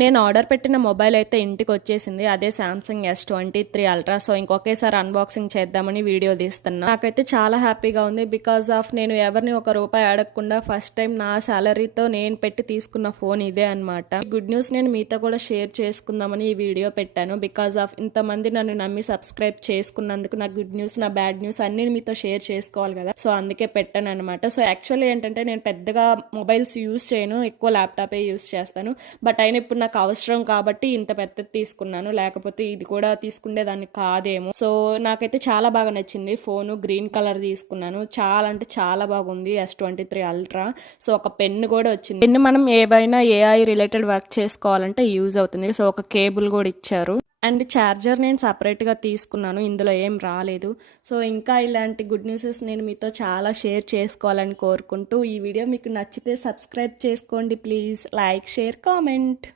నేను ఆర్డర్ పెట్టిన మొబైల్ అయితే ఇంటికి వచ్చేసింది. అదే సామ్సంగ్ S23 అల్ట్రా. సో ఇంకొకేసారి అన్బాక్సింగ్ చేద్దామని వీడియో తీస్తున్నా. నాకైతే చాలా హ్యాపీగా ఉంది. బికాస్ ఆఫ్ నేను ఎవరిని ఒక రూపాయి అడగకుండా ఫస్ట్ టైం నా సాలరీతో నేను పెట్టి తీసుకున్న ఫోన్ ఇదే అనమాట. గుడ్ న్యూస్ నేను మీతో కూడా షేర్ చేసుకుందామని ఈ వీడియో పెట్టాను. బికాస్ ఆఫ్ ఇంతమంది నన్ను నమ్మి సబ్స్క్రైబ్ చేసుకున్నందుకు నా గుడ్ న్యూస్, నా బ్యాడ్ న్యూస్ అన్ని మీతో షేర్ చేసుకోవాలి కదా. సో అందుకే పెట్టాను అనమాట. సో యాక్చువల్లీ ఏంటంటే నేను పెద్దగా మొబైల్స్ యూస్ చేయను, ఎక్కువ ల్యాప్టాపే యూస్ చేస్తాను. బట్ అయినా ఇప్పుడు నాకు అవసరం కాబట్టి ఇంత పెద్దది తీసుకున్నాను. లేకపోతే ఇది కూడా తీసుకునేదాన్ని కాదేమో. సో నాకైతే చాలా బాగా నచ్చింది. ఫోన్ గ్రీన్ కలర్ తీసుకున్నాను. చాలా అంటే చాలా బాగుంది S23 అల్ట్రా. సో ఒక పెన్ కూడా వచ్చింది. పెన్ మనం ఏవైనా AI రిలేటెడ్ వర్క్ చేసుకోవాలంటే యూజ్ అవుతుంది. సో ఒక కేబుల్ కూడా ఇచ్చారు. అండ్ ఛార్జర్ నేను సపరేట్గా తీసుకున్నాను, ఇందులో ఏం రాలేదు. సో ఇంకా ఇలాంటి గుడ్ న్యూసెస్ నేను మీతో చాలా షేర్ చేసుకోవాలని కోరుకుంటూ, ఈ వీడియో మీకు నచ్చితే సబ్స్క్రైబ్ చేసుకోండి ప్లీజ్. Like, share, comment.